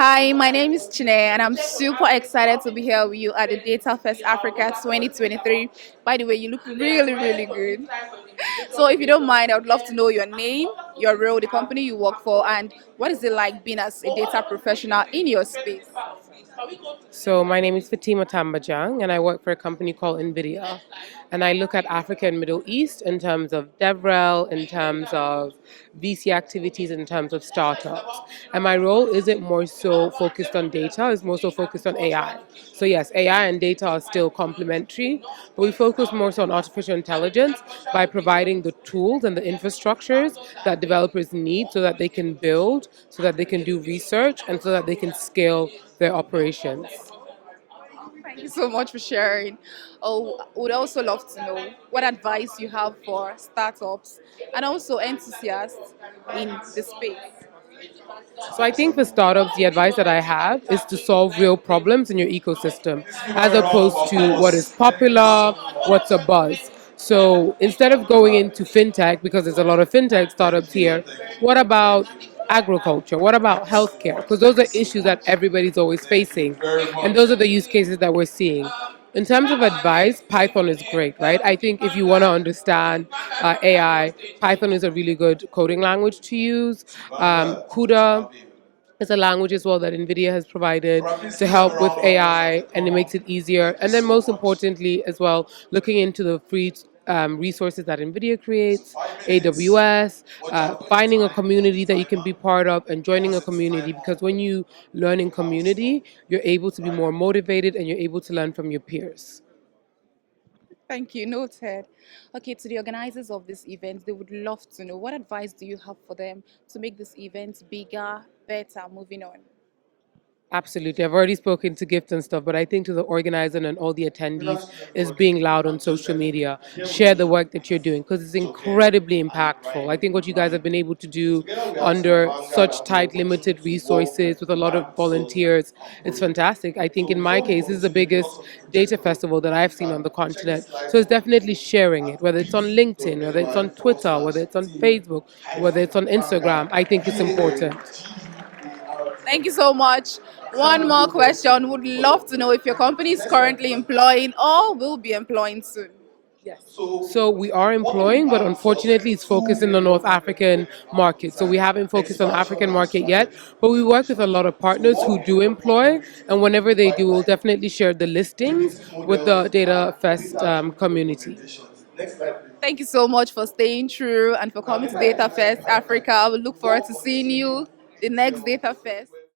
Hi, my name is Chine, and I'm super excited to be here with you at the Data Fest Africa 2023. By the way, you look really, really good. So, if you don't mind, I would love to know your name, your role, the company you work for, and what is it like being as a data professional in your space? So my name is Fatima Tabamjang, and I work for a company called NVIDIA. And I look at Africa and Middle East in terms of DevRel, in terms of VC activities, in terms of startups. And my role isn't more so focused on data, it's more so focused on AI. So yes, AI and data are still complementary, but we focus more so on artificial intelligence by providing the tools and the infrastructures that developers need so that they can build, so that they can do research, and so that they can scale their operations. Thank you so much for sharing. Oh, would also love to know what advice you have for startups and also enthusiasts in the space. So I think for startups, the advice that I have is to solve real problems in your ecosystem as opposed to what is popular, what's a buzz. So instead of going into fintech, because there's a lot of fintech startups here, what about agriculture? What about healthcare? Because those are issues that everybody's always facing. And those are the use cases that we're seeing. In terms of advice, Python is great, right? I think if you want to understand AI, Python is a really good coding language to use. CUDA is a language as well that NVIDIA has provided to help with AI, and it makes it easier. And then, most importantly, as well, looking into the free resources that NVIDIA creates, AWS, finding a community that you can be part of, and joining a community. Because when you learn in community, you're able to be more motivated and you're able to learn from your peers. Thank you. Noted. Okay, to the organizers of this event, they would love to know what advice do you have for them to make this event bigger, better, moving on? Absolutely. I've already spoken to Gift and stuff, but I think to the organizer and all the attendees is being loud on social media. Share the work that you're doing because it's incredibly impactful. I think what you guys have been able to do under such tight, limited resources with a lot of volunteers, it's fantastic. I think in my case, this is the biggest data festival that I've seen on the continent. So it's definitely sharing it, whether it's on LinkedIn, whether it's on Twitter, whether it's on Facebook, whether it's on Instagram. I think it's important. Thank you so much. One more question. Would love to know if your company is currently employing or will be employing soon. Yes. So we are employing, but unfortunately, it's focused in the North African market. So we haven't focused on African market yet, but we work with a lot of partners who do employ, and whenever they do, we'll definitely share the listings with the Data Fest community. Thank you so much for staying true and for coming to Data Fest Africa. We look forward to seeing you the next Data Fest.